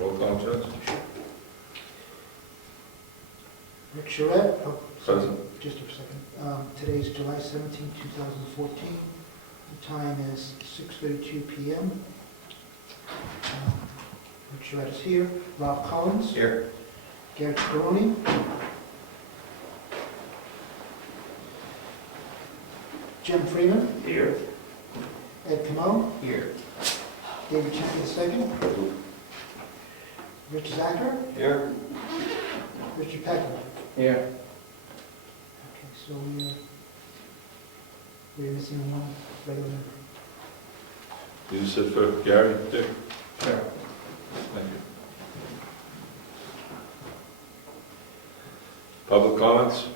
Roll call, Judge. Rick Charette. Oh, Present. just a second. Today's July 17, 2014. The time is 6:32 p.m. Rick Charette is here. Rob Collins. Here. Gary Scaroni. Jim Freeman. Here. Ed Comeau. Here. David Champion II. Rich Zacher. Here. Richard Peckman. Here. Okay, so we're missing one regular member. You sit for Gary, Dick? Sure. Thank you. Public comments?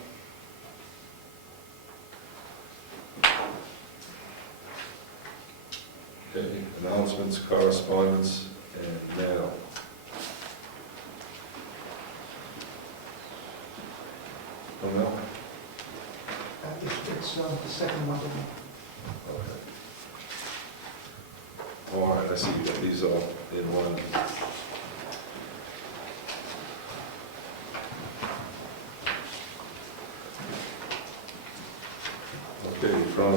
Okay, announcements, correspondence, and mail. Oh, no? It's the second one. Okay. All right, I see you got these all in one. Okay, from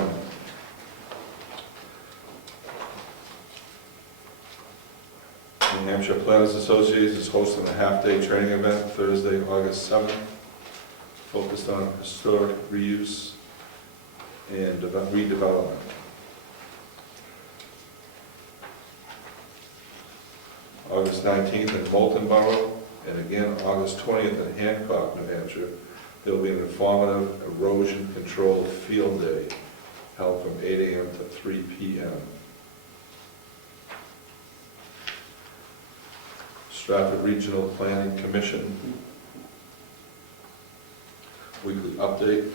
New Hampshire Planners Association is hosting a half-day training event Thursday, August 7th, focused on historic reuse and redevelopment. August 19th in Moulton Borough, and again August 20th in Hancock, New Hampshire. There will be an informative erosion control field day held from 8 a.m. to 3 p.m. Stratford Regional Planning Commission weekly update.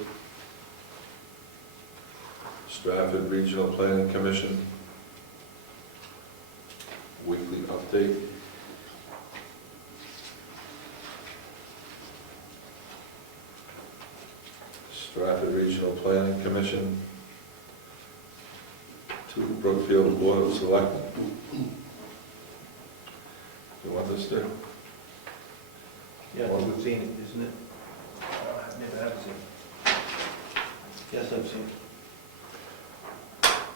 Stratford Regional Planning Commission weekly update. Stratford Regional Planning Commission to Brookfield Board of Selectmen. You want this there? Yeah, we've seen it, isn't it? I've never have seen it. Yes, I've seen it.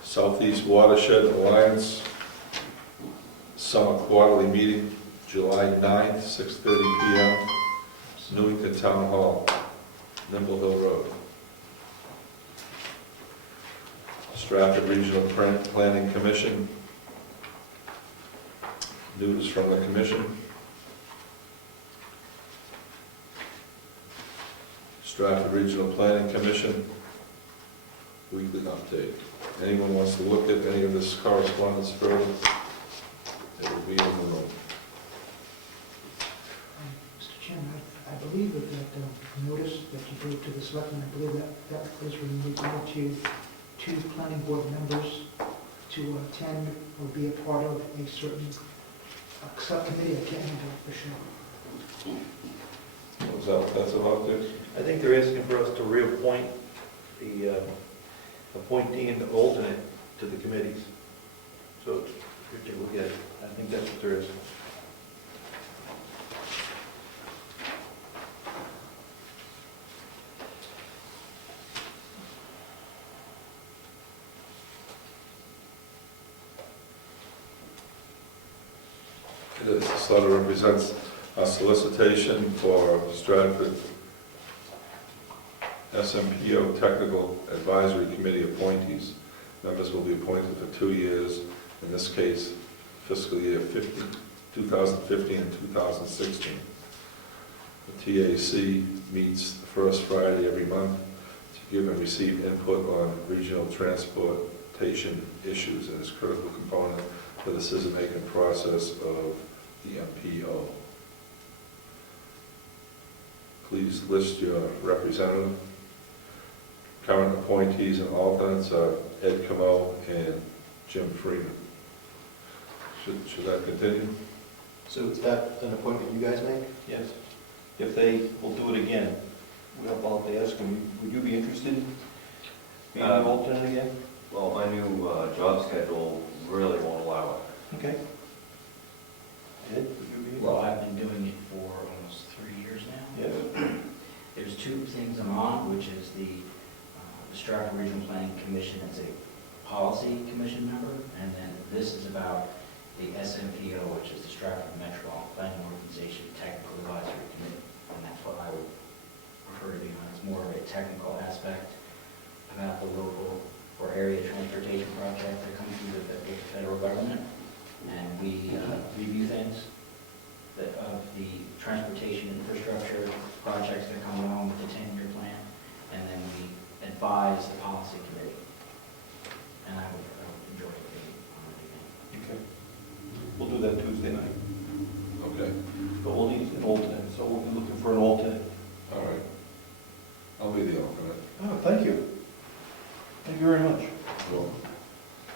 Southeast Watershed Alliance Summer Quarterly Meeting, July 9th, 6:30 p.m., Newington Town Hall, Nimble Hill Road. Stratford Regional Planning Commission, news from the commission. Stratford Regional Planning Commission, weekly update. Anyone wants to look at any of this correspondence further, it will be in the room. Mr. Chairman, I believe that notice that you gave to the selectmen, I believe that was when we wanted to two planning board members to attend or be a part of a certain subcommittee. I can't remember for sure. Was that what that's about, Dick? I think they're asking for us to reappoint the appointee and the alternate to the committees. So, if you look at it, I think that's what they're asking. This letter represents a solicitation for Stratford SMPO Technical Advisory Committee appointees. Members will be appointed for 2 years, in this case fiscal year 2015 and 2016. The TAC meets the first Friday every month to give and receive input on regional transportation issues and is a critical component for the decision-making process of the MPO. Please list your representative. Current appointees and alternates are Ed Comeau and Jim Freeman. Should that continue? So is that an appointment you guys make? Yes. If they will do it again, I'll ask them, would you be interested in being an alternate again? Well, my new job schedule really won't allow it. Okay. Ed, would you be Stratford Regional Planning Commission as a policy commission member, and then this is about the SMPO, which is the Stratford Metropolitan Planning Organization Technical Advisory Committee, and that's what I would prefer to be on. It's more of a technical aspect about the local or area transportation project that comes through the federal government, and we review things of the transportation infrastructure projects that come along with the 10-year plan, and then we advise the policy committee. And I would enjoy being on it again. Okay. We'll do that Tuesday night, Okay, but we'll need an alternate, so we'll be looking for an alternate. all right. I'll be the alternate. Oh, thank you. Thank you very much. Well,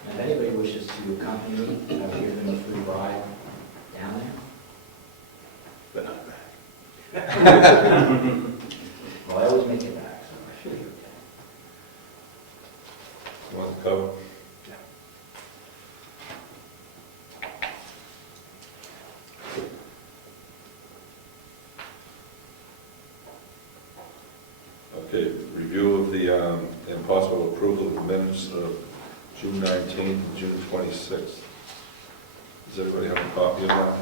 And if anybody wishes to accompany me, I will give them a free ride down there. But not back. Well, I always make it back, so I should be okay. you want the cover? Okay, review of the, and possible approval of the minutes of June 19th and June 26th. Does everybody have a copy of that?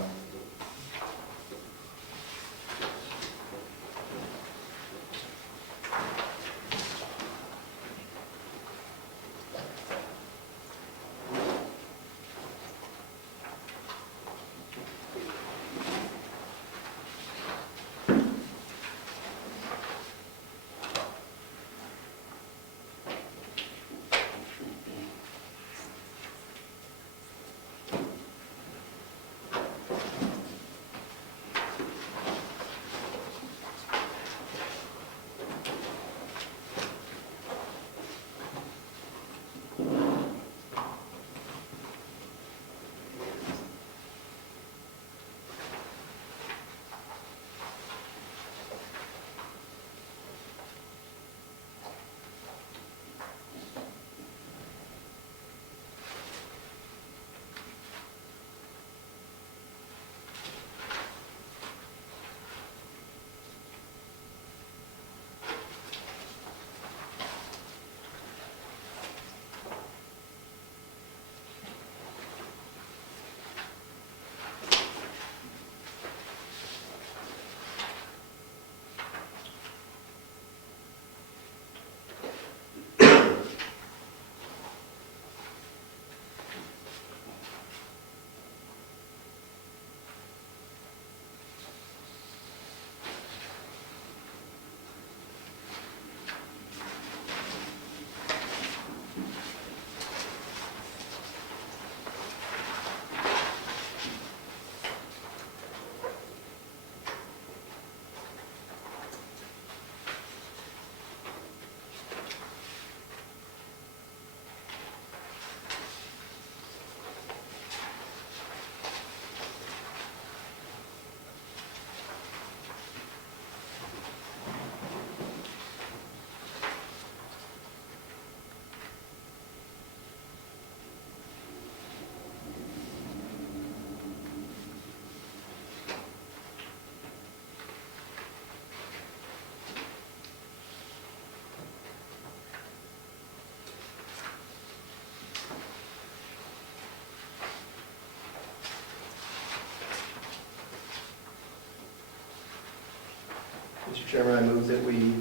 Mr. Chairman, I move that we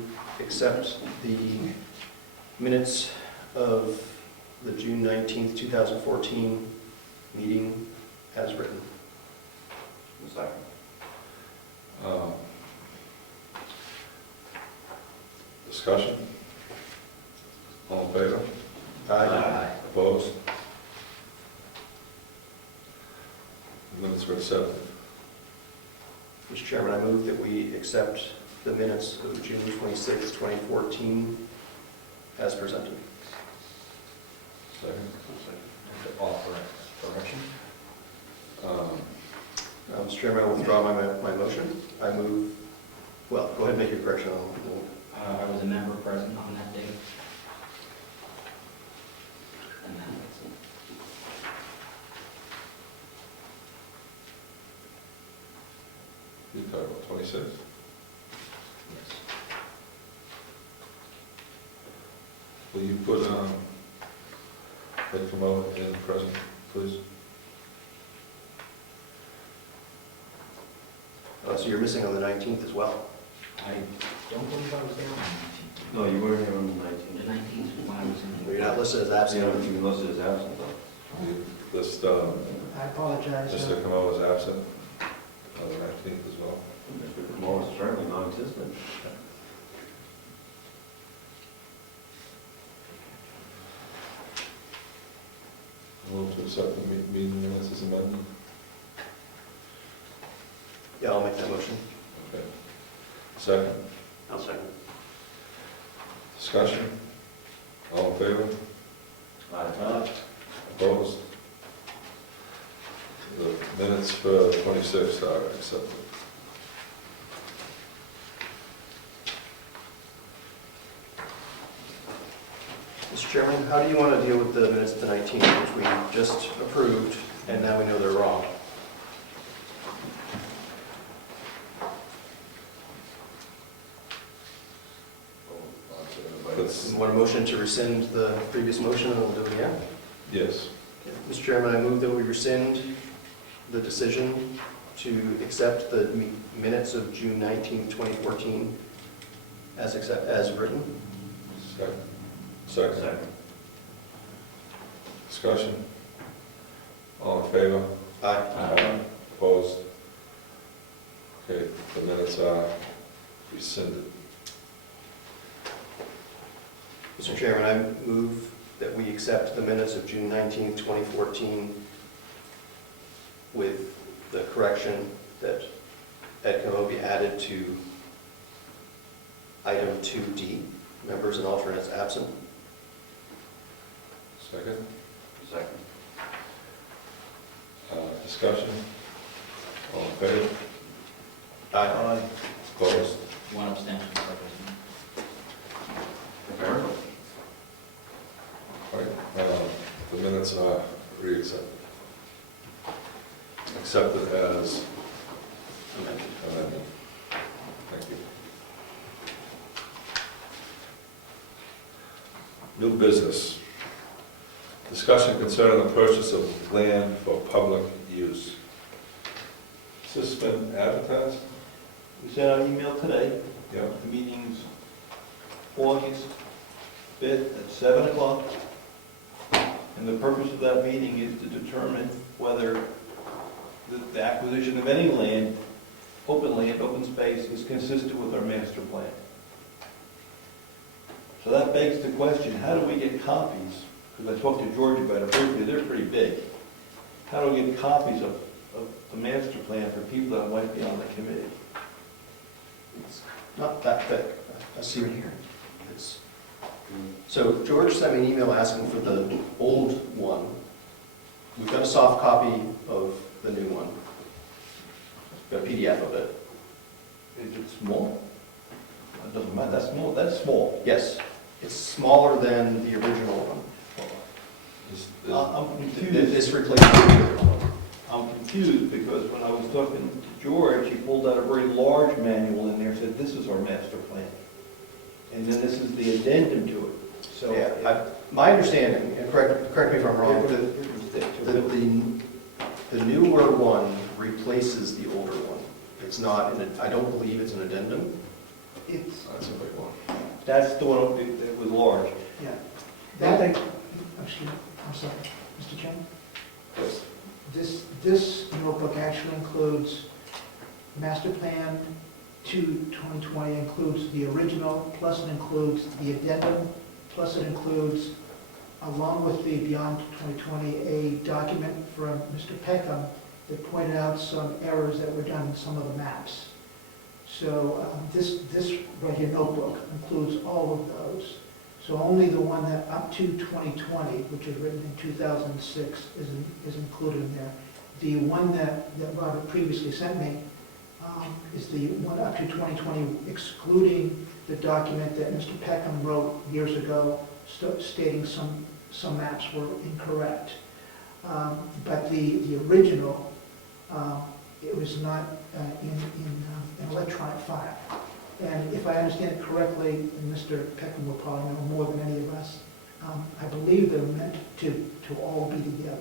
accept the minutes of the June 19th, 2014 meeting as written. Second. Discussion? All in favor? Aye. Opposed? The minutes were accepted. Mr. Chairman, I move that we accept the minutes of June 26th, 2014 as presented. Second. All correction? Mr. Chairman, I withdraw my motion. I move, well, go ahead and make your correction. I was a member present on that date. And that's it. You talking about 26? Yes. Will you put, Ed Comeau in present, please? So you're missing on the 19th as well? I don't believe I was there on the 19th. No, you weren't here on the The 19th. 19th is when I was in. You're not listed as You absent. haven't even listed as absent, though. You list, I apologize. Mr. Comeau is absent on the 19th as well. Mr. Comeau is certainly non-existent. Move to accept the meeting minutes as amended. Yeah, I'll make that motion. Okay. Second, I'll second. discussion? All in favor? Aye. Opposed? The minutes for 26 are accepted. Mr. Chairman, how do you want to deal with the minutes of the 19th, which we just approved, and now we know they're wrong? Let's, Want a motion to rescind the previous motion, and we'll do it again? yes, Mr. Chairman, I move that we rescind the decision to accept the minutes of June 19th, 2014 as written. second. Second. Discussion? All in favor? Aye. Opposed? Okay, the minutes are rescinded. Mr. Chairman, I move that we accept the minutes of June 19th, 2014 with the correction that Ed Comeau be added to item 2D, members and alternates absent. Second. Second. Discussion? All in favor? Aye. Opposed? One abstention, Mr. President. Fair enough. All right, the minutes are re-accepted. Accepted as amended. Thank you. New business. Discussion concerning the purchase of land for public use. Has this been advertised? We sent out an email today. Yeah. The meeting's August 5th at 7 o'clock. And the purpose of that meeting is to determine whether the acquisition of any land, open space, is consistent with our master plan. So that begs the question, how do we get copies? Because I talked to George about it briefly, they're pretty big. How do we get copies of the master plan for people that might be on the committee? It's not that thick. I see it here. So George sent me an email asking for the old one. We've got a soft copy of the new one. Got a PDF of it. Is it small? It doesn't matter, that's small. Yes, it's smaller than the original one. I'm confused. This replaces the original one. I'm confused because when I was talking to George, he pulled out a very large manual in there, said, this is our master plan. And then this is the addendum to it. So Yeah, my understanding, and correct me if I'm wrong, the newer one replaces the older one. It's not, I don't believe it's an addendum. It's, That's a big one. That's the one that was large. yeah. That, excuse me, I'm sorry, Mr. Chairman? Yes. This notebook actually includes master plan to 2020, includes the original, plus it includes the addendum, plus it includes, along with the Beyond 2020, a document from Mr. Peckham that pointed out some errors that were done in some of the maps. So this right here notebook includes all of those. So only the one that up to 2020, which is written in 2006, is included in there. The one that Robert previously sent me is the one up to 2020, excluding the document that Mr. Peckham wrote years ago, stating some maps were incorrect. But the original, it was not in an electronic file. And if I understand it correctly, and Mr. Peckham will probably know more than any of us, I believe they're meant to all be together.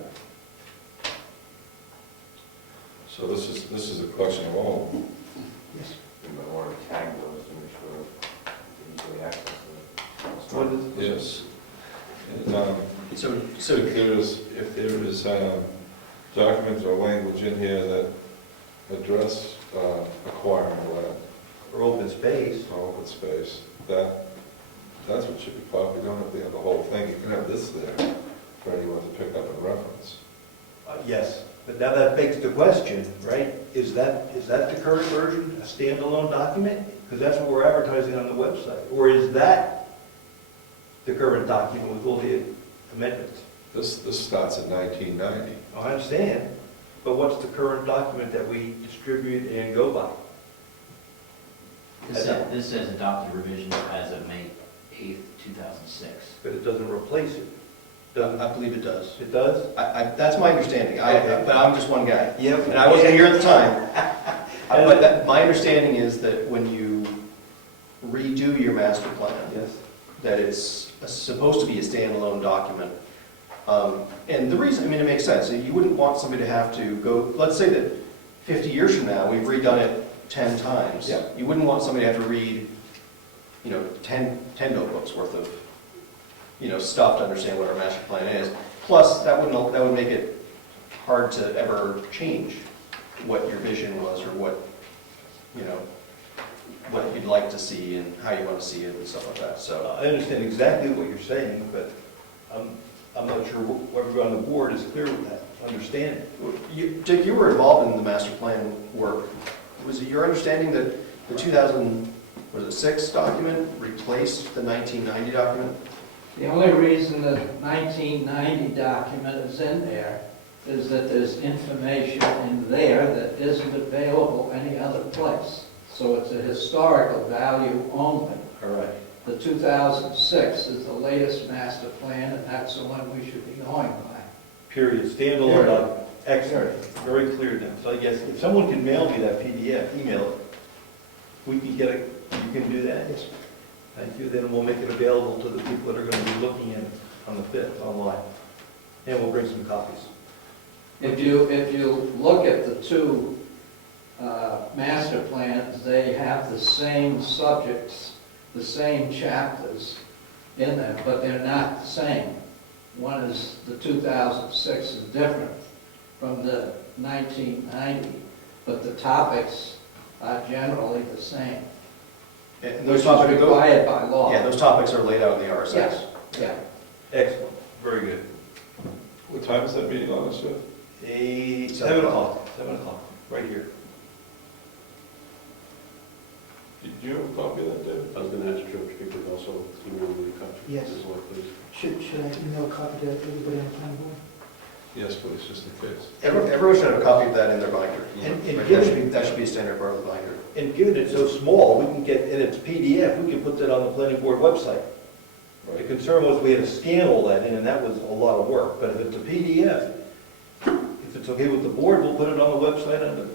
So this is a collection of all of them. Yes. You might want to tag those to make sure they easily access them. What is- Yes. And, So, if there is documents or language in here that address acquiring land Or open space. or open space, that's what should be copied. You don't have to have the whole thing. You can have this there for anyone to pick up and reference. Yes, but now that begs the question, right? Is that the current version, a standalone document? Because that's what we're advertising on the website. Or is that the current document with all the amendments? This starts in 1990. I understand, but what's the current document that we distribute and go by? This says adopted revisions as of May 8th, 2006. But it doesn't replace it. Doesn't I believe it does. it? does? That's my understanding, Okay. but I'm just one guy. Yep. And I wasn't here at the time. But my understanding is that when you redo your master plan, Yes. that it's supposed to be a standalone document. And the reason, I mean, it makes sense. You wouldn't want somebody to have to go, let's say that 50 years from now, we've redone it 10 times. Yeah. You wouldn't want somebody to have to read, 10 notebooks worth of, stuff to understand what our master plan is. Plus, that would make it hard to ever change what your vision was or what you'd like to see and how you want to see it and stuff like that, so. I understand exactly what you're saying, but I'm not sure everyone on the board is clear with that, understanding. Dick, you were involved in the master plan work. Was it your understanding that the 2006 document replaced the 1990 document? The only reason the 1990 document is in there is that there's information in there that isn't available any other place. So it's a historical value only. Correct. The 2006 is the latest master plan, and that's the one we should be going by. Period, standalone document. Excellent, very clear then. So I guess if someone can mail me that PDF, email it, we can get it, you can do that? Yes. Thank you, then we'll make it available to the people that are going to be looking at it on the 5th online. And we'll bring some copies. If you look at the two master plans, they have the same subjects, the same chapters in them, but they're not the same. One is, the 2006 is different from the 1990, but the topics are generally the same. And Which those is topics, required by law. yeah, those topics are laid out in the RSS. Yes, yeah. Excellent, very good. What time is that meeting on, sir? 7 o'clock, 7 o'clock, right here. Did you have a copy of that, David? I was going to ask George if you could also email me a copy Yes. as well, please. Should I email a copy to everybody on the planning board? Yes, please, just in case. Everyone should have a copy of that in their binder. And Right, given, that should be a standard part of the binder. and given it's so small, we can get, and it's PDF, we can put that on the planning board website. The concern was we had to scan all that in, and that was a lot of work. But if it's a PDF, if it's okay with the board, we'll put it on the website on the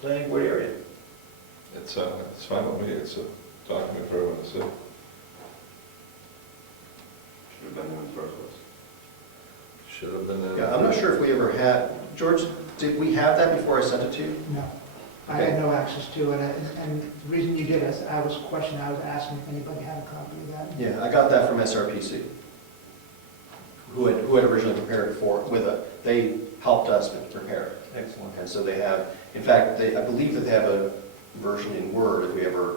planning board area. It's fine with me. It's a document for everyone to see. Should have been there in the first place. Should have been there. Yeah, I'm not sure if we ever had, George, did we have that before I sent it to you? No. I had no access to it, and the reason you did is I was questioning, I was asking if anybody had a copy of that. Yeah, I got that from SRPC, who had originally prepared it they helped us prepare it. Excellent. And so they have, in fact, I believe that they have a version in Word if we ever,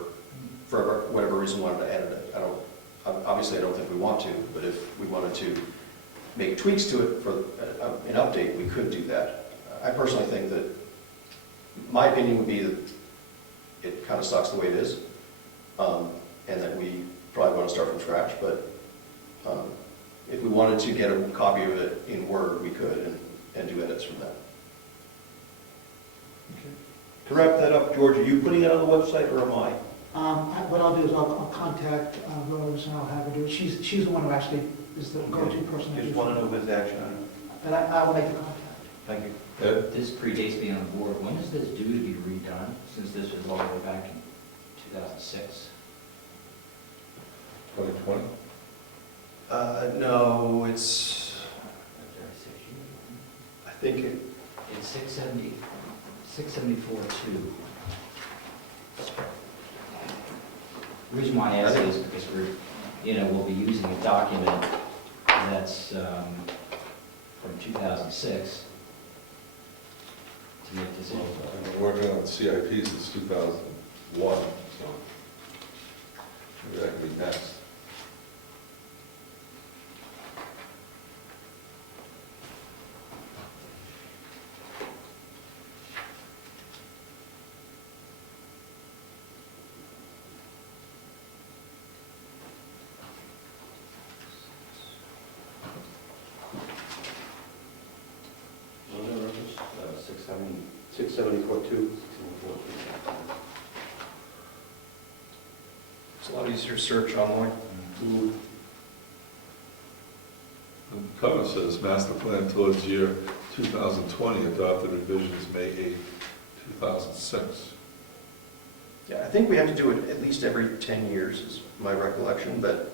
for whatever reason, wanted to edit it. Obviously, I don't think we want to, but if we wanted to make tweaks to it for an update, we could do that. I personally think that, my opinion would be that it kind of sucks the way it is, and that we probably want to start from scratch, but if we wanted to get a copy of it in Word, we could, and do edits from that. To wrap that up, George, are you putting it on the website, or am I? What I'll do is I'll contact Rose and I'll have her do it. She's the one who actually is the go-to person. Just want to know his action on it. But I will make the contact. Thank you. Ed? This predates being on the board. When is this due to be redone, since this was all the way back in 2006? 2020? No, it's, I think it, It's 670, 674.2. The reason why I ask is because we'll be using a document that's from 2006 to make decisions. I've been working on CIP since 2001, so maybe that could be next. What was that reference? 670? 670.2. it's a lot easier to search online. Mm. The cover says, master plan towards year 2020, adopted revisions May 8, 2006. Yeah, I think we have to do it at least every 10 years is my recollection, but,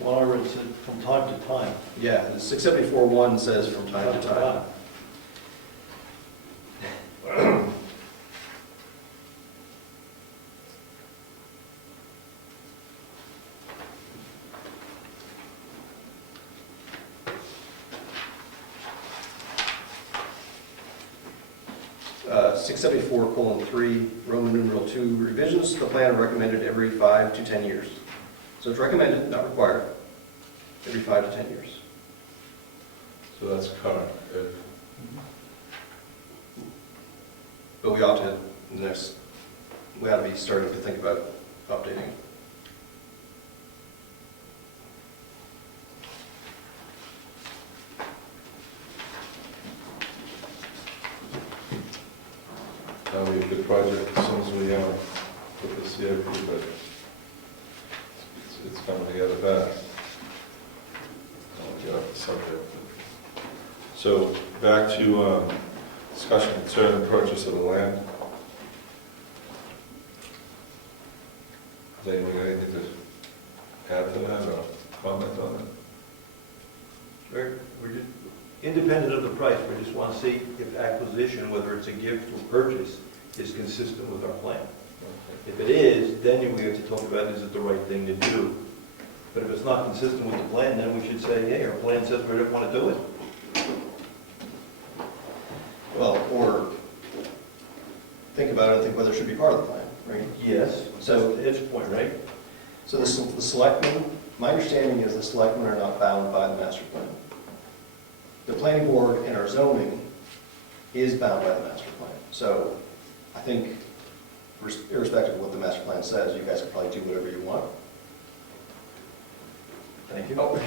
One I read said from time to time. yeah, the 674.1 says from time to time. 674:3, Roman numeral 2, revisions to the plan are recommended every 5 to 10 years. So it's recommended, not required, every 5 to 10 years. So that's current. But we ought to, we ought to be starting to think about updating. That'll be a good project as soon as we put the CIP, but it's coming together fast. I'll get off the subject. So back to discussion concerning purchase of the land. Does anyone got anything to add to that or comment on it? We're just, independent of the price, we just want to see if acquisition, whether it's a gift or purchase, is consistent with our plan. If it is, then we have to talk about, is it the right thing to do? But if it's not consistent with the plan, then we should say, hey, our plan says we don't want to do it. Well, or think about it and think whether it should be part of the plan, right? Yes, so that's Ed's point, right? So the selectmen, my understanding is the selectmen are not bound by the master plan. The planning board and our zoning is bound by the master plan. So I think irrespective of what the master plan says, you guys can probably do whatever you want. Thank you. Or you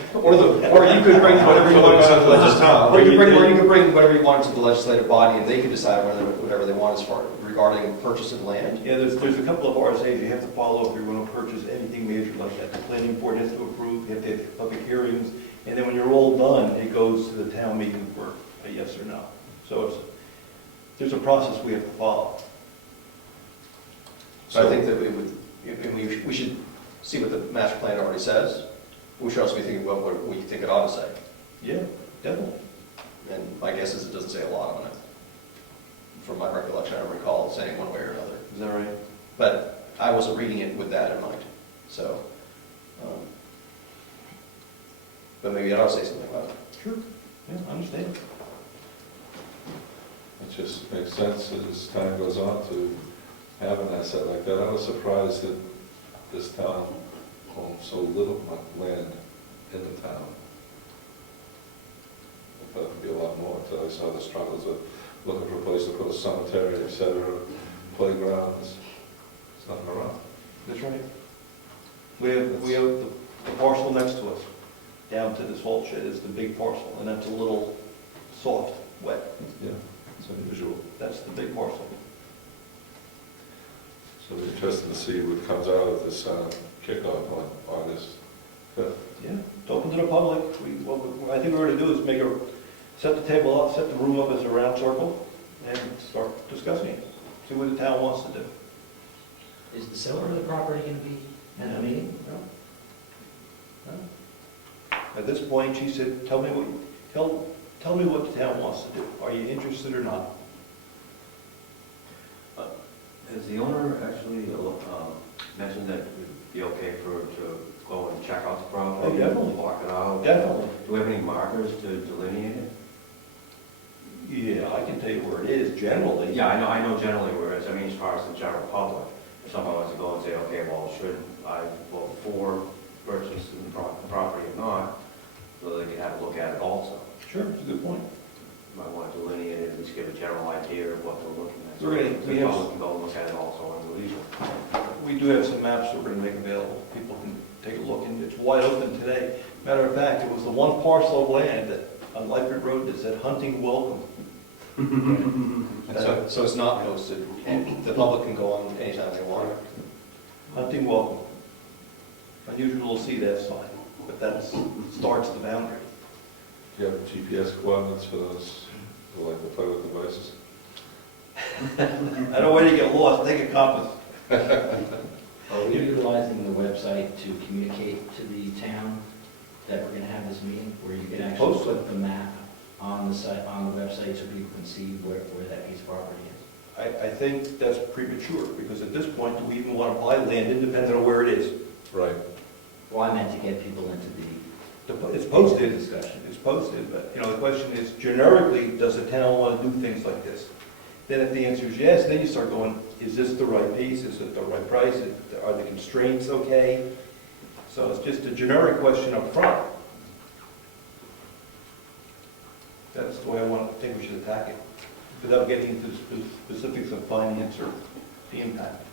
could bring whatever you want to the legislative, or you could bring whatever you want to the legislative body, and they can decide whatever they want as far regarding purchase of land. Yeah, there's a couple of RSAs you have to follow if you're going to purchase anything major like that. The planning board has to approve, you have to have public hearings, and then when you're all done, it goes to the town meeting for a yes or no. So there's a process we have to follow. So I think that we should see what the master plan already says, We should also be thinking about what we think it ought to say. Yeah, definitely. And my guess is it doesn't say a lot on it. From my recollection, I don't recall it saying one way or another. Is that right? But I wasn't reading it with that in mind, so. But maybe I ought to say something about it. Sure. Yeah, I understand. It just makes sense as time goes on to have an asset like that. I was surprised that this town owns so little land in the town. I thought there'd be a lot more until I saw the struggles of looking for a place to put a cemetery, etc., playgrounds. There's nothing around. That's right. We have the parcel next to us, down to this whole shed is the big parcel, and that's a little soft, wet. Yeah, it's unusual. That's the big parcel. So it'll be interesting to see what comes out of this kickoff on August 5th. Yeah, it's open to the public. What I think we're going to do is set the table up, set the room up as a round circle, and start discussing it. See what the town wants to do. Is the seller of the property going to be at the meeting? No. At this point, she said, tell me what the town wants to do. Are you interested or not? Has the owner actually mentioned that it would be okay to go and check out the property? Oh, definitely. Walk it out? Definitely. Do we have any markers to delineate it? Yeah, I can tell you where it is generally. Yeah, I know generally where it is. I mean, as far as the general public, if someone wants to go and say, okay, well, should I vote for purchasing the property or not, so they can have a look at it also. Sure, it's a good point. Might want to delineate it, at least give a general idea of what they're looking at. We're gonna- So we the have- public can go and look at it also individually. We do have some maps that we're going to make available. People can take a look, and it's wide open today. Matter of fact, it was the one parcel of land that on Wentworth Road that said hunting welcome. And so it's not posted, and the public can go on anytime they want. Hunting welcome. Unusual to see that sign, but that starts the boundary. Do you have GPS coordinates for those who like to play with devices? I don't want you to get lost, take a compass. Are we utilizing the website to communicate to the town that we're going to have this meeting, where you can actually Post it. put the map on the site, on the website, so people can see where that piece of property is? I think that's premature, because at this point, do we even want to buy land independent of where it is? Right. Well, I meant to get people into It's the posted, discussion. it's posted, but, the question is, generically, does the town want to do things like this? Then if the answer is yes, then you start going, is this the right piece, is it the right price, are the constraints okay? So it's just a generic question up front. That's the way I think we should attack it, without getting into the specifics of finance or the impact.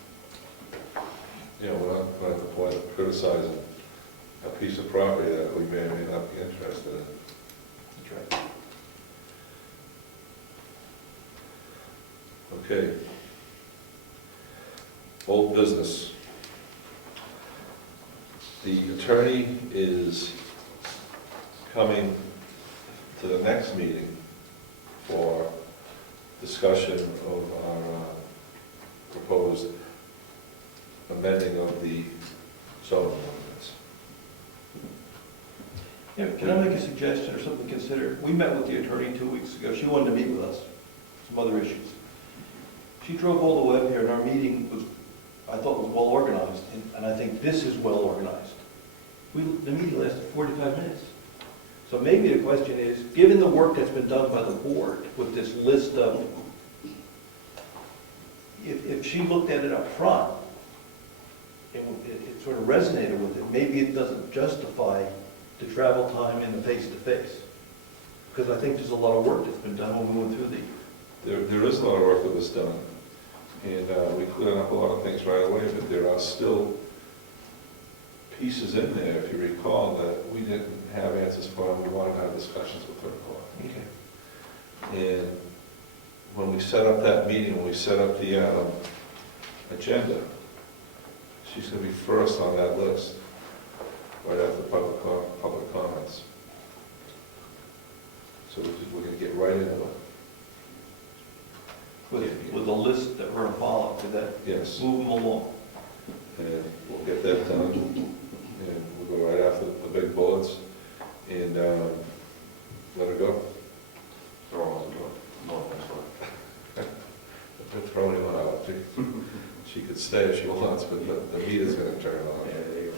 Yeah, we're not at the point of criticizing a piece of property that we may or may not be interested in. That's right. Okay. Old business. The attorney is coming to the next meeting for discussion of our proposed amending of the zoning ordinance. Yeah, can I make a suggestion or something to consider? We met with the attorney 2 weeks ago. She wanted to meet with us, some other issues. She drove all the way up here, and our meeting was, I thought, was well organized, and I think this is well organized. The meeting lasted 45 minutes. So maybe the question is, given the work that's been done by the board with this list of, if she looked at it up front, it sort of resonated with it, maybe it doesn't justify the travel time and the face-to-face. Because I think there's a lot of work that's been done when we went through the... There is a lot of work that was done, and we cleared up a lot of things right away, but there are still pieces in there, if you recall, that we didn't have answers for, and we wanted to have discussions with her for. Okay. And when we set up that meeting, when we set up the agenda, she's going to be first on that list, right after public comments. So we're going to get right into it. With the list that we're going to follow, with that, Yes, move them along. and we'll get that done, and we'll We'll go right after the big bullets and let her go. Throw them out the door. No, that's what. We're throwing him out. She could stay if she wants, but the meter's gonna turn on. Yeah, there you go.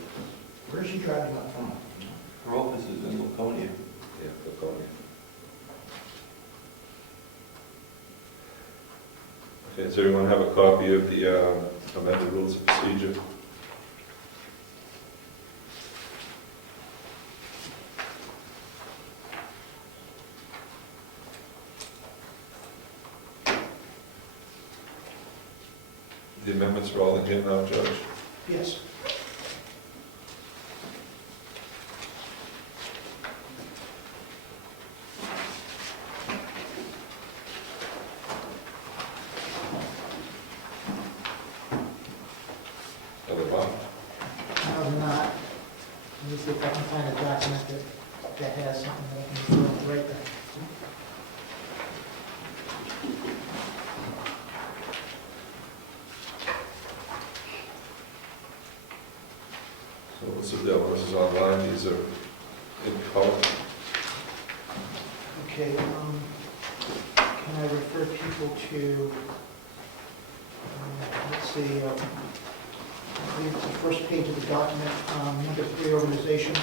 Where's she driving up from? Her office is in Laconia. Yeah, look on me. Okay, does everyone have a copy of the amended rules of procedure? The amendments are all in here now, Judge? Yes. At the bottom? No, they're not. Let me see if I can find a document that has something that I can throw right there. So what's the deal? This is online, these are in color. Okay, can I refer people to, let's see, I believe it's the first page of the document, number 3, organization.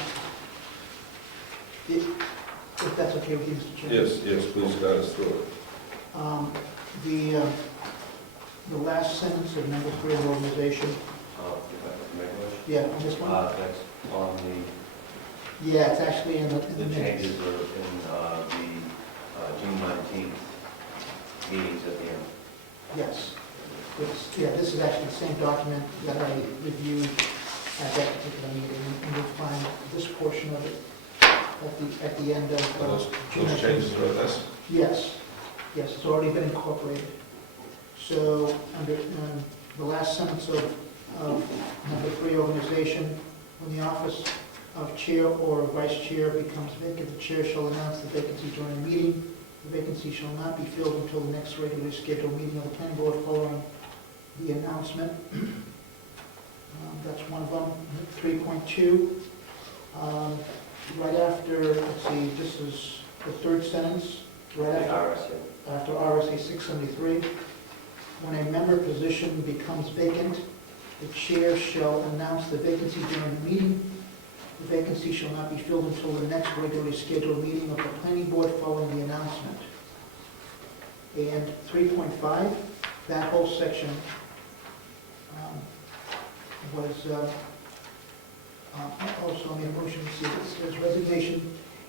If that's okay with you, Mr. Chairman? Yes, yes, please guide us through it. The last sentence of number 3 of organization, If I can make a motion? yeah, on this one? That's on the, Yeah, it's actually in the the minutes. changes are in the June 19th meetings at the end. Yes. Yeah, this is actually the same document that I reviewed at that particular meeting, and you'll find this portion of it at the end of. And those June changes are in this? Yes, yes, it's already been incorporated. So, under the last sentence of number 3, organization, when the office of chair or vice chair becomes vacant, the chair shall announce the vacancy during the meeting. The vacancy shall not be filled until the next regularly scheduled meeting of the planning board following the announcement. That's one of them. 3.2, right after, let's see, this is the third sentence, right after RSA 673. When a member position becomes vacant, the chair shall announce the vacancy during the meeting. The vacancy shall not be filled until the next regularly scheduled meeting of the planning board following the announcement. And 3.5, that whole section was, also on the motion, see, it says resignation.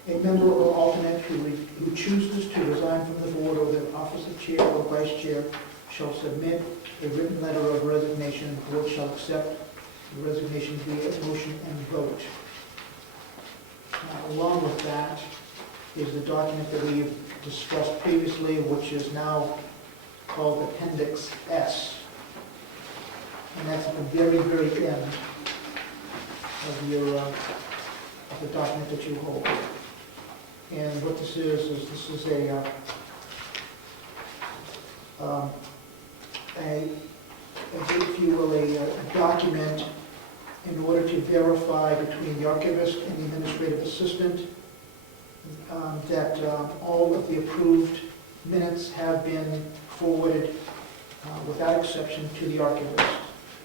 A member or alternate who chooses to resign from the board or the office of chair or vice chair shall submit a written letter of resignation, and the board shall accept the resignation via motion and vote. Along with that is the document that we've discussed previously, which is now called Appendix S. And that's at the very, very end of your, of the document that you hold. And what this is this is if you will, a document in order to verify between the archivist and the administrative assistant that all of the approved minutes have been forwarded without exception to the archivist.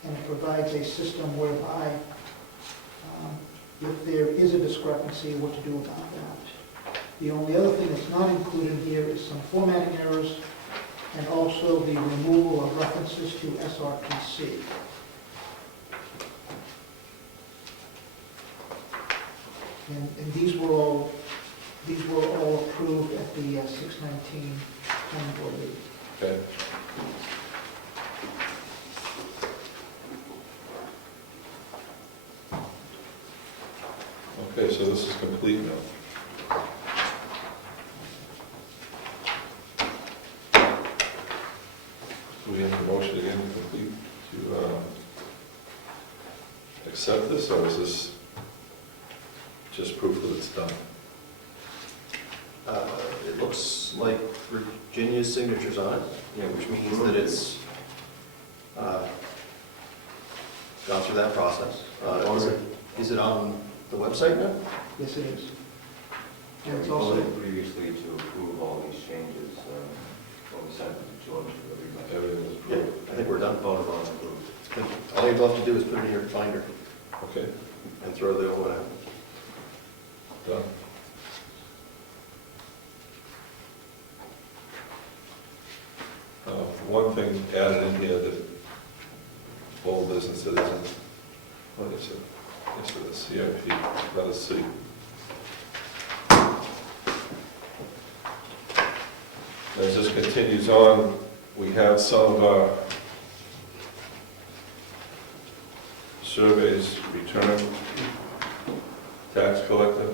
And it provides a system whereby if there is a discrepancy, what to do about that. The only other thing that's not included here is some formatting errors and also the removal of references to SRPC. And these were all approved at the 619 planning board meeting. Okay. Okay, so this is complete now. Do we have a motion again to complete, to accept this, or is this just proof that it's done? It looks like Virginia's signature's on it, which means that it's gone through that process. Is it on the website now? Yes, it is. And it's We also, voted previously to approve all these changes, when we sent it to George to review. Everything is Yeah, approved. I think we're done. Voted on and approved. It's good. All you'd love to do is put it in your binder Okay, and throw the old one out. done. One thing added in here that all business citizens, what is it? It's the CIP, let us see. As this continues on, we have some of our surveys returned. Tax collector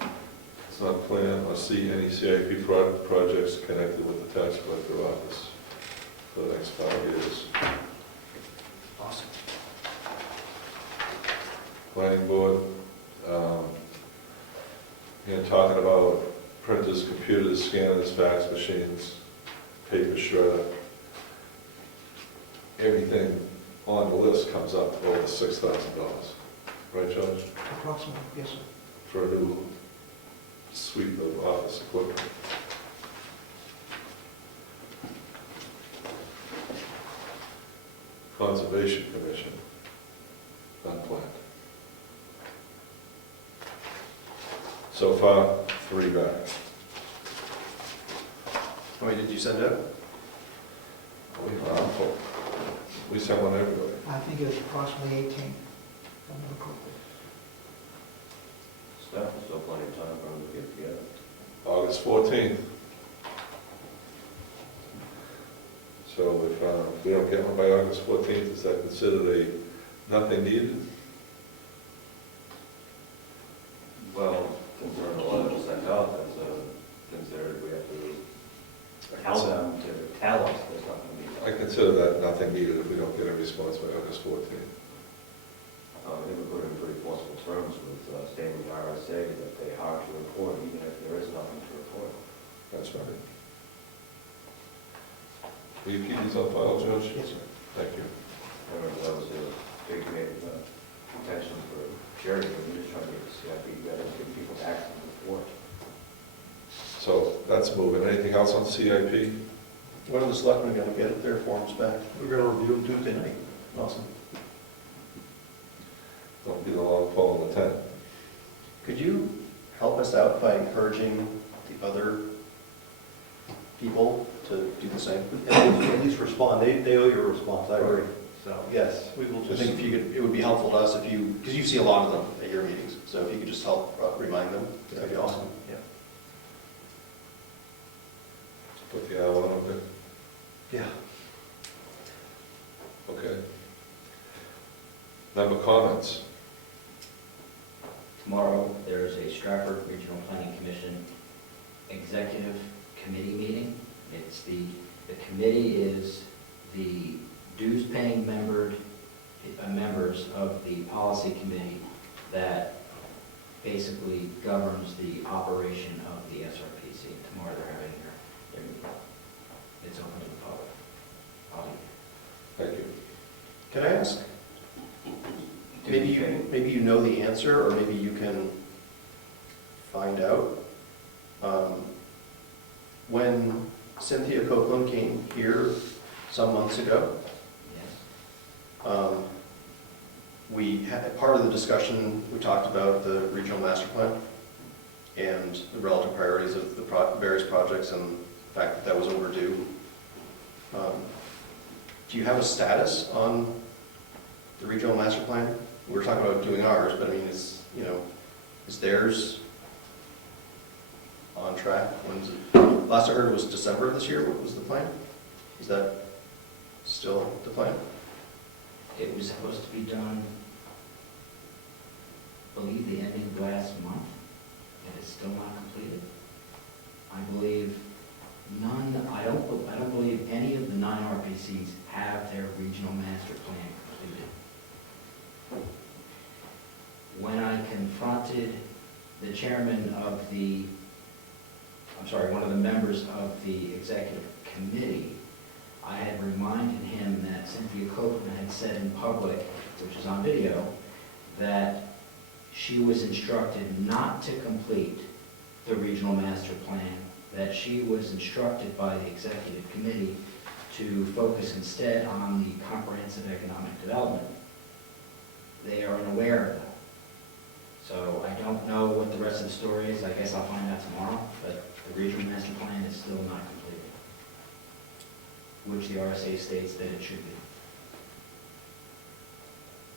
does not plan or see any CIP projects connected with the tax collector office for the next 5 years. Awesome. Planning board, talking about printers, computers, scanners, fax machines, paper shredder. Everything on the list comes up over $6,000. Right, Judge? approximately, yes, sir. For a new suite of office equipment. Conservation Commission, unplanned. So far, 3 back. How many did you send out? We sent one everywhere. I think it was approximately 18, if I'm not correctly. Staff is still plenty of time for them to get together. August 14th. So if we don't get one by August 14th, is that considered a nothing needed? Well, considering the letter was sent out, that's considered, we have to tell them to tell us there's not going to be. I consider that nothing needed if we don't get a response by August 14th. I think we're putting pretty forceful terms with stating the RSA that they are to report, even if there is nothing to report. That's right. Will you keep these on file, Judge? Yes, sir. Thank you. I remember that was a big intention for charity, but we're just trying to get the CIP together, get people to actually report. So that's moving. Anything else on CIP? When are the selectmen going to get their forms back? We're going to review them Tuesday night. Awesome. Don't be the long pole in the tent. Could you help us out by encouraging the other people to do the same? At least respond. They owe you a response, I agree. So, yes, we will I just. think if you could, it would be helpful to us if you, because you see a lot of them at your meetings, so if you could just help remind them, that'd be awesome. Yeah. Put the hour on it. Yeah. Okay. Member comments? Tomorrow, there is a Stratford Regional Planning Commission Executive Committee meeting. It's the committee is the dues-paying members of the policy committee that basically governs the operation of the SRPC. Tomorrow they're having their meeting. It's open to the public. I'll be there. Thank you. Can I ask? Maybe you know the answer, or maybe you can find out. When Cynthia Copeland came here some months ago, Yes. we had, part of the discussion, we talked about the regional master plan and the relative priorities of the various projects and the fact that that was overdue. Do you have a status on the regional master plan? We were talking about doing ours, but I mean, is theirs on track? When's it? Last I heard was December of this year. What was the plan? Is that still the plan? It was supposed to be done, I believe, the ending of last month, and it's still not completed. I believe I don't believe any of the 9 RPCs have their regional master plan completed. When I confronted the chairman of one of the members of the executive committee, I had reminded him that Cynthia Copeland had said in public, which is on video, that she was instructed not to complete the regional master plan, that she was instructed by the executive committee to focus instead on the comprehensive economic development. They are unaware of that. So I don't know what the rest of the story is. I guess I'll find out tomorrow, but the regional master plan is still not completed, which the RSA states that it should be.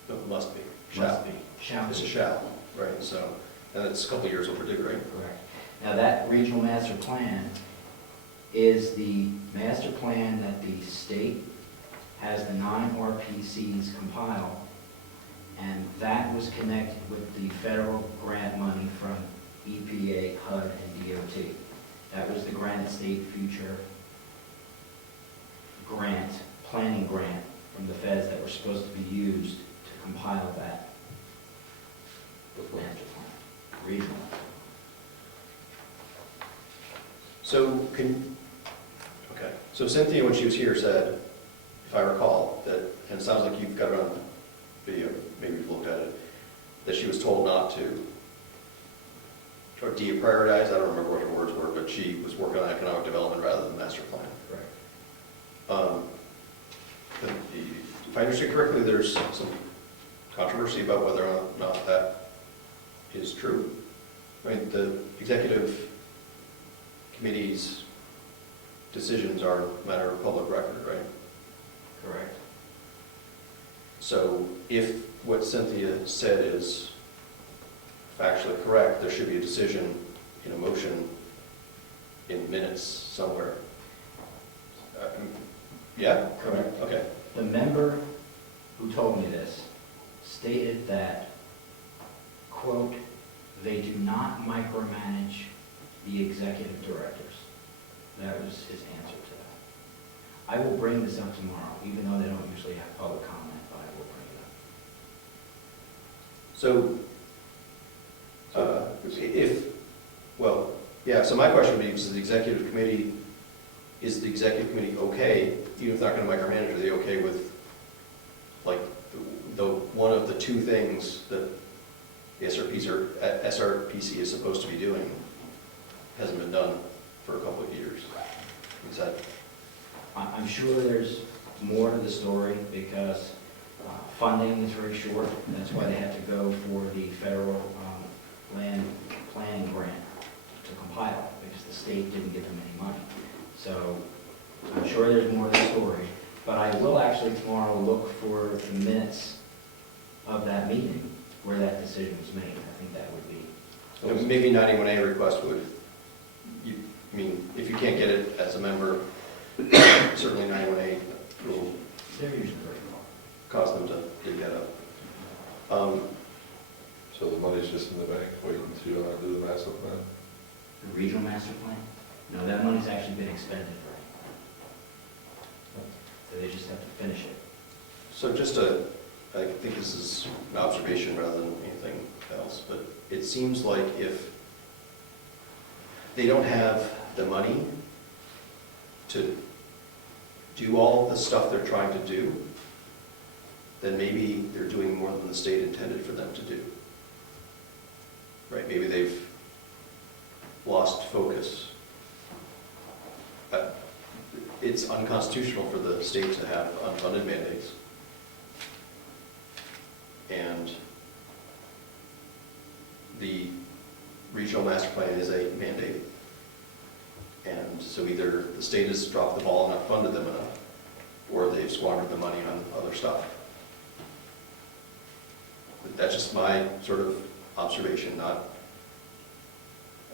No, it must be. Must be. Shall It's a be. shall, right, so, and it's a couple of years overdue, right? Correct. Now, that regional master plan is the master plan that the state has the 9 RPCs compiled, and that was connected with the federal grant money from EPA, HUD, and DOT. That was the Granite State Future grant, planning grant from the feds that were supposed to be used to compile that master plan, regional. So okay, so Cynthia, when she was here, said, if I recall, that, and it sounds like you've got it on video, maybe you've looked at it, that she was told not to, or deprioritize, I don't remember what her words were, but she was working on economic development rather than master plan. Correct. If I understand correctly, there's some controversy about whether or not that is true. Right, the executive committee's decisions are a matter of public record, right? Correct. So if what Cynthia said is factually correct, there should be a decision in a motion in minutes somewhere. Yeah? Correct. Okay. The member who told me this stated that, quote, "They do not micromanage the executive directors." That was his answer to that. I will bring this up tomorrow, even though they don't usually have public comment, but I will bring it up. So, so my question would be, is the executive committee okay, even if they're not going to micromanage, are they okay with, like, the one of the two things that the SRPC is supposed to be doing hasn't been done for a couple of years? Is that? I'm sure there's more to the story because funding is very short. That's why they had to go for the federal land planning grant to compile it, because the state didn't give them any money. So I'm sure there's more to the story, but I will actually tomorrow look for the minutes of that meeting where that decision was made. I think that would be. Maybe 91A request would, I mean, if you can't get it as a member, certainly 91A will They're usually very low. cause them to dig that up. So the money's just in the bank waiting to do the master plan? The regional master plan? No, that money's actually been expended, right? So they just have to finish it. So I think this is an observation rather than anything else, but it seems like if they don't have the money to do all the stuff they're trying to do, then maybe they're doing more than the state intended for them to do. Right, maybe they've lost focus. It's unconstitutional for the state to have unfunded mandates. And the regional master plan is a mandate. And so either the state has dropped the ball and not funded them enough, or they've squandered the money on other stuff. That's just my sort of observation, not,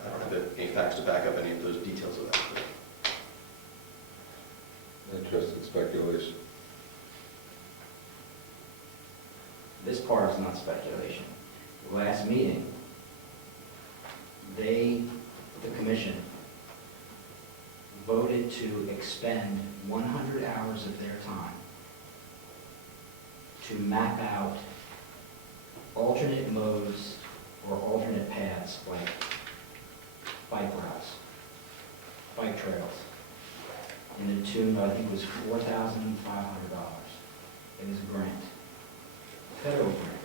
I don't have any facts to back up any of those details of that. Interesting speculation. This part is not speculation. The last meeting, the commission, voted to expend 100 hours of their time to map out alternate modes or alternate paths like bike routes, bike trails, in the tune of, I think it was $4,500. It was a grant, federal grant.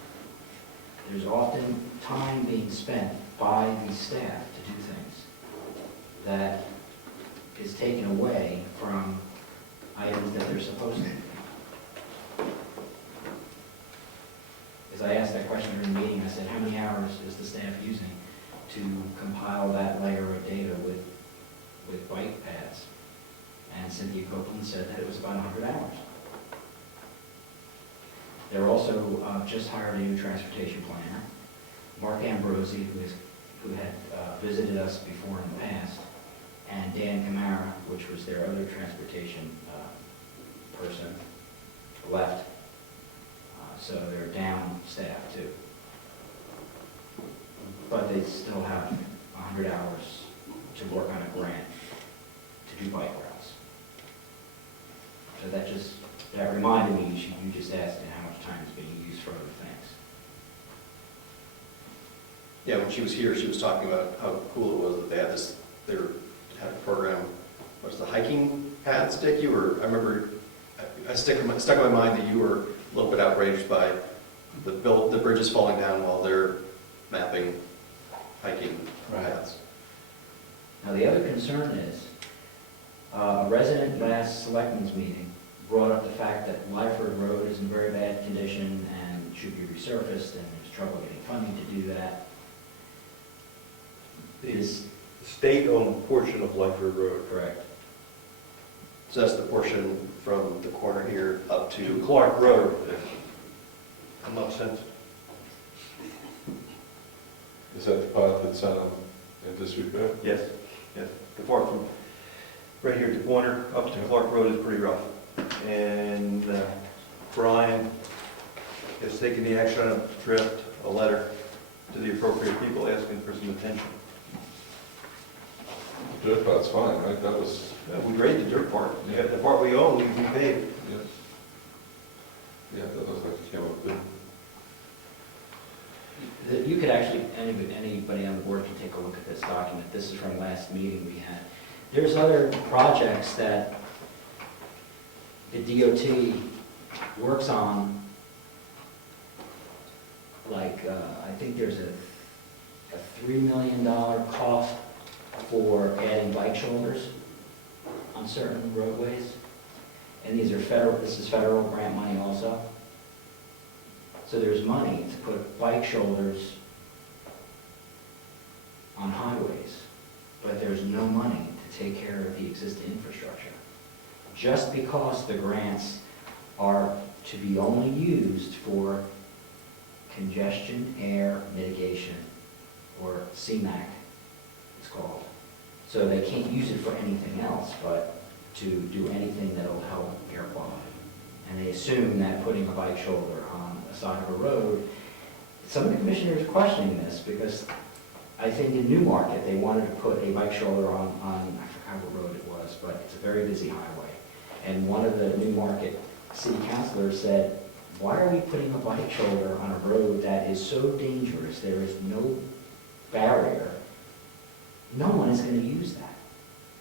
There's often time being spent by the staff to do things that is taken away from items that they're supposed to. As I asked that question during the meeting, I said, how many hours is the staff using to compile that layer of data with bike paths? And Cynthia Copeland said that it was about 100 hours. They're also just hired a new transportation planner, Mark Ambrosi, who had visited us before in the past, and Dan Camara, which was their other transportation person, left. So they're down staff too. But they still have 100 hours to work on a grant to do bike routes. So that reminded me, you just asked me how much time is being used for other things. Yeah, when she was here, she was talking about how cool it was that they had a program, what's the hiking paths, Dick? I remember, I stuck in my mind that you were a little bit outraged by the bridges falling down while they're mapping hiking paths. Now, the other concern is, a resident last selectmen's meeting brought up the fact that Lyford Road is in very bad condition and should be resurfaced, and there's trouble getting funding to do that. Is The state-owned portion of Lyford Road. correct? So that's the portion from the corner here up To to, Clark Road. I'm not sensitive. Is that the part that's in disrepair? Yes, yes. The part from right here at the corner up to Clark Road is pretty rough. And Brian has taken the action on to draft a letter to the appropriate people asking for some attention. The dirt part's fine, right? That was, We graded the dirt part. The part we own, we paved. yes. Yeah, that looks like it came up good. You could actually, anybody on the board can take a look at this document. This is from last meeting we had. There's other projects that the DOT works on, like, I think there's a $3 million cost for adding bike shoulders on certain roadways. And this is federal grant money also. So there's money to put bike shoulders on highways, but there's no money to take care of the existing infrastructure. Just because the grants are to be only used for congestion air mitigation, or CMAC it's called. So they can't use it for anything else but to do anything that'll help air quality. And they assume that putting a bike shoulder on the side of a road, some of the commissioners are questioning this because I think in Newmarket they wanted to put a bike shoulder on I forgot what road it was, but it's a very busy highway. And one of the Newmarket city councilors said, why are we putting a bike shoulder on a road that is so dangerous? There is no barrier. No one is going to use that.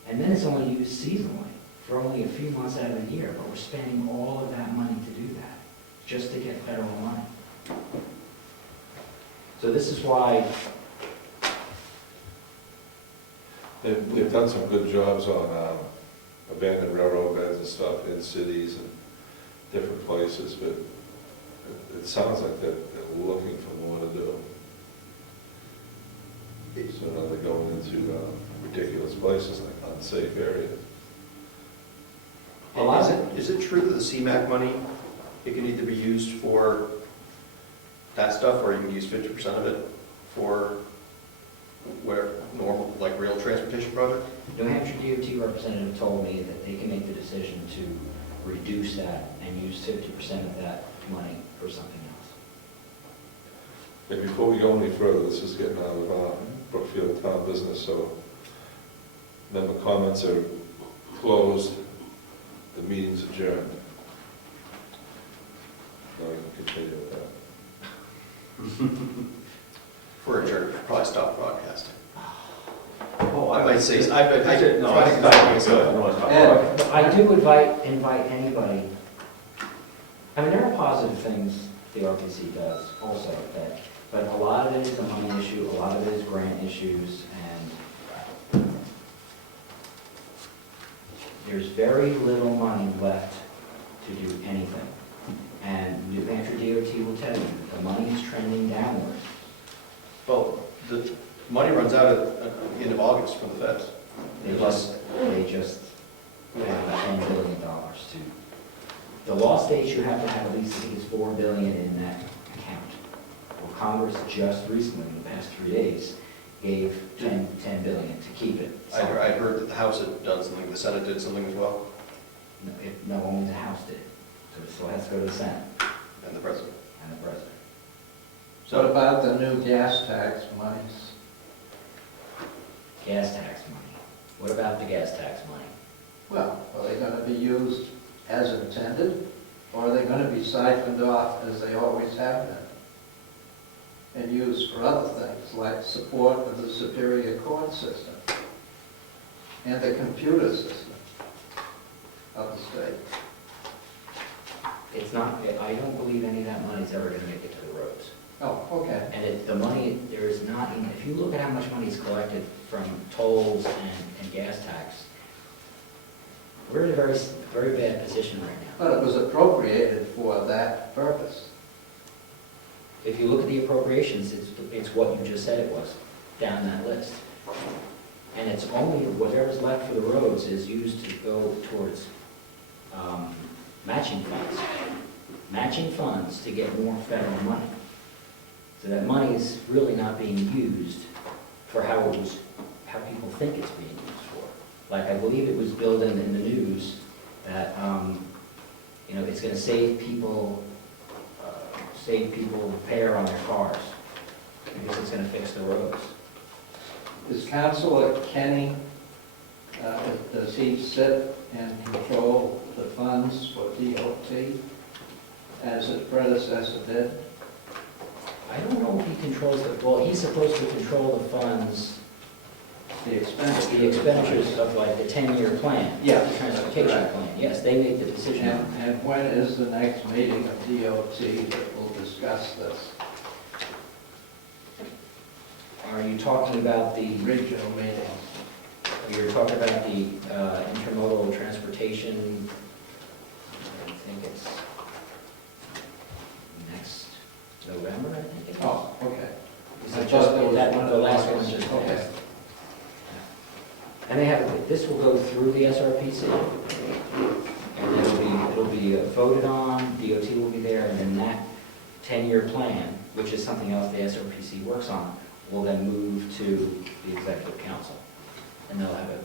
And then it's only used seasonally for only a few months out of the year, but we're spending all of that money to do that, just to get federal money. So this is why They've done some good jobs on abandoned railroad beds and stuff in cities and different places, but it sounds like they're looking for more to do. So now they're going into ridiculous places, like unsafe areas. is it true that the CMAC money, it can either be used for that stuff, or you can use 50% of it for where normal, like rail transportation project? New Hampshire DOT representative told me that they can make the decision to reduce that and use 50% of that money for something else. And before we go any further, this is getting out of Brookfield town business, so member comments are closed, the meeting's adjourned. Now we can continue with that. For adjourned, probably stop broadcasting. Oh, I might say, No, it's good. No, it's fine. And I do invite anybody. I mean, there are positive things the RPC does also, but a lot of it is a money issue, a lot of it is grant issues, and there's very little money left to do anything. And New Hampshire DOT will tell you, the money is trending downward. Well, the money runs out at the end of August from the feds. They just found $10 billion to, the law states you have to have at least, I think it's $4 billion in that account. Well, Congress just recently, in the past 3 days, gave $10 billion to keep it. I heard that the House had done something, the Senate did something as well, No, only the House did. So it still has to go to the Senate and the President. and the President. What about the new gas tax monies? Gas tax money. What about the gas tax money? Well, are they going to be used as intended, or are they going to be siphoned off as they always have been, and used for other things, like support of the Superior Court system and the computer system of the state? It's not, I don't believe any of that money is ever going to make it to the roads. Oh, okay. And the money, there is not, if you look at how much money is collected from tolls and gas tax, we're in a very, very bad position right now. But it was appropriated for that purpose. If you look at the appropriations, it's what you just said it was, down that list. And it's only, whatever's left for the roads is used to go towards matching funds. Matching funds to get more federal money. So that money is really not being used for how people think it's being used for. Like, I believe it was billed in the news that, it's going to save people repair on their cars, because it's going to fix the roads. Is Councilor Kenny, does he sit and control the funds for DOT as his predecessor did? I don't know if he controls well, he's supposed to control the funds, The expense. the expenditures of like the 10-year plan. Yeah, The transportation that's correct. plan. Yes, they make the decision. And when is the next meeting of DOT that will discuss this? Are you talking about the, Regional meeting. you're talking about the intermodal transportation? I think it's next November, I think it is. Oh, okay. Is I it thought just, there was that, one the last in one August. just Okay. passed? And they have, this will go through the SRPC, and it'll be voted on, DOT will be there, and then that 10-year plan, which is something else the SRPC works on, will then move to the Executive Council. And they'll have a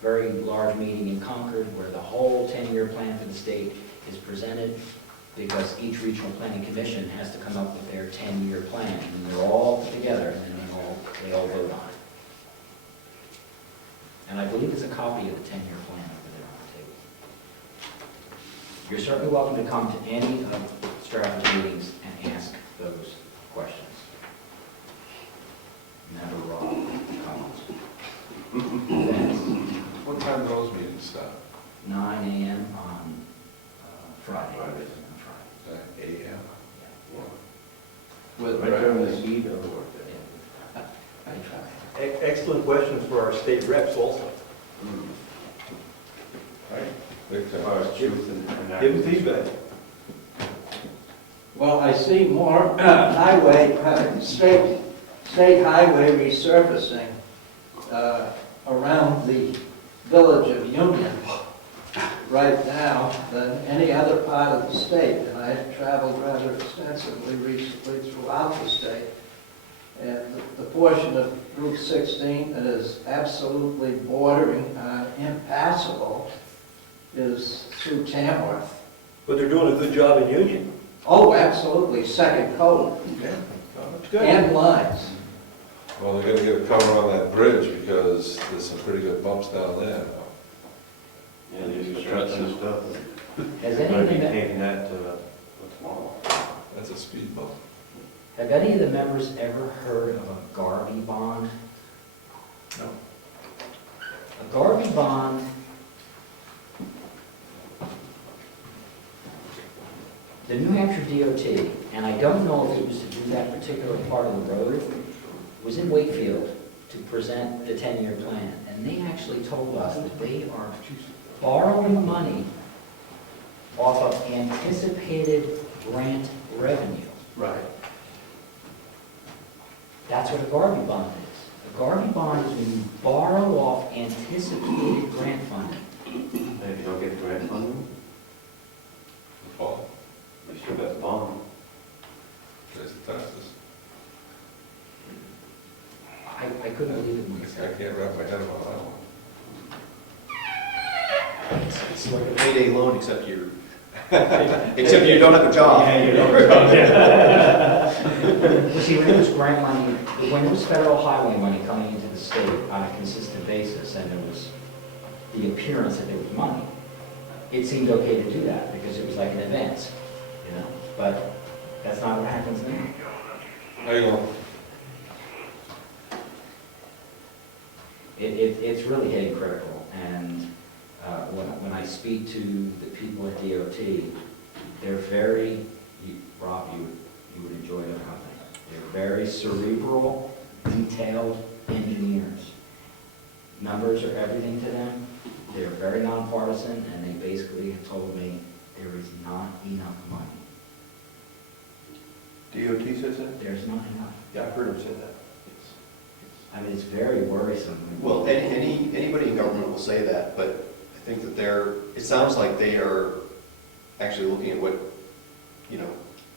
very large meeting in Concord where the whole 10-year plan for the state is presented, because each regional planning commission has to come up with their 10-year plan, and they're all put together, and then they all vote on it. And I believe there's a copy of the 10-year plan over there on the table. You're certainly welcome to come to any of Stratford's meetings and ask those questions. Never wrong comments. What time do those meetings start? 9 a.m. on Friday. Friday. On Friday. 8 a.m.? With Right during the breakfast. heat of the work day. Yeah. I try. Excellent questions for our state reps also. Right. Big As time. far as truth and Give them accuracy. feedback. Well, I see more state highway resurfacing around the village of Union right now than any other part of the state. And I have traveled rather extensively recently throughout the state. And the portion of Route 16 that is absolutely bordering impassable is through Tamworth. But they're doing a good job in Union. Oh, absolutely, second code, Yeah. That's good. and lines. Well, they're gonna get a cover on that bridge because there's some pretty good bumps down there. Yeah, they do struts and stuff. Has They're gonna be any taking that tomorrow. That's a speed bump. have any of the members ever heard of a Garvey bond? No. A Garvey bond, The New Hampshire DOT, and I don't know if it was to do that particular part of the road, was in Wakefield to present the 10-year plan. And they actually told us that they are borrowing money off of anticipated grant revenue. Right. That's what a Garvey bond is. A Garvey bond is when you borrow off anticipated grant funding. And if you don't get grant funding, Paul, you still got the bond. there's the taxes. I couldn't believe it I myself. can't wrap my head around that one. It's like a payday loan, except you don't have a job. Well, see, when it was grant money, when it was federal highway money coming into the state on a consistent basis, and there was the appearance that there was money, it seemed okay to do that, because it was like an advance, you know? But that's not what happens now. How you going? It's really hitting critical, and when I speak to the people at DOT, they're very, Rob, you would enjoy their company. They're very cerebral, detailed engineers. Numbers are everything to them. They're very nonpartisan, and they basically have told me there is not enough money. DOT says that? There's not enough. Yeah, I've heard him say that. I mean, it's very worrisome. Well, anybody in government will say that, but I think that it sounds like they are actually looking at what,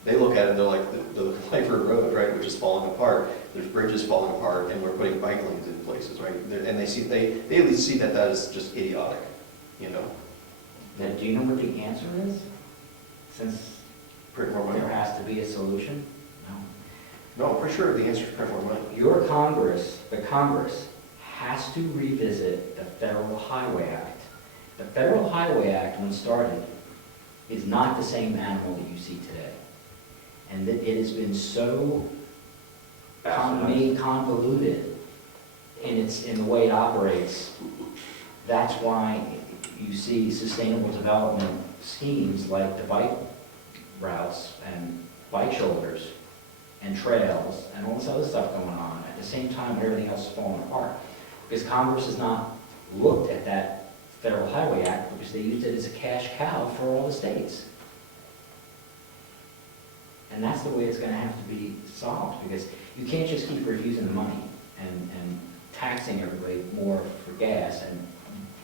they look at it, they're like, the Wentworth Road, right, which is falling apart, there's bridges falling apart, and we're putting bike lanes in places, right? And they at least see that is just idiotic, Now, do you know what the answer is? Since Print more money. there has to be a solution? No. No, for sure, the answer is print more money. Your Congress, the Congress, has to revisit the Federal Highway Act. The Federal Highway Act, when started, is not the same animal that you see today. And that it has been so made convoluted in the way it operates. That's why you see sustainable development schemes like the bike routes and bike shoulders and trails and all this other stuff going on at the same time when everything else is falling apart. Because Congress has not looked at that Federal Highway Act because they used it as a cash cow for all the states. And that's the way it's going to have to be solved, because you can't just keep refusing the money and taxing everybody more for gas and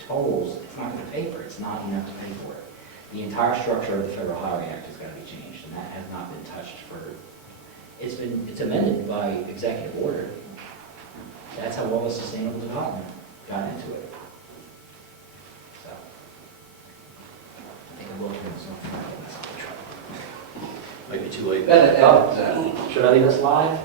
tolls. It's not going to pay for it. It's not enough to pay for it. The entire structure of the Federal Highway Act has got to be changed, and that has not been touched for, it's amended by executive order. That's how all the sustainable development got into it. So, I think I will turn this off. Might be too late. Should I leave this live?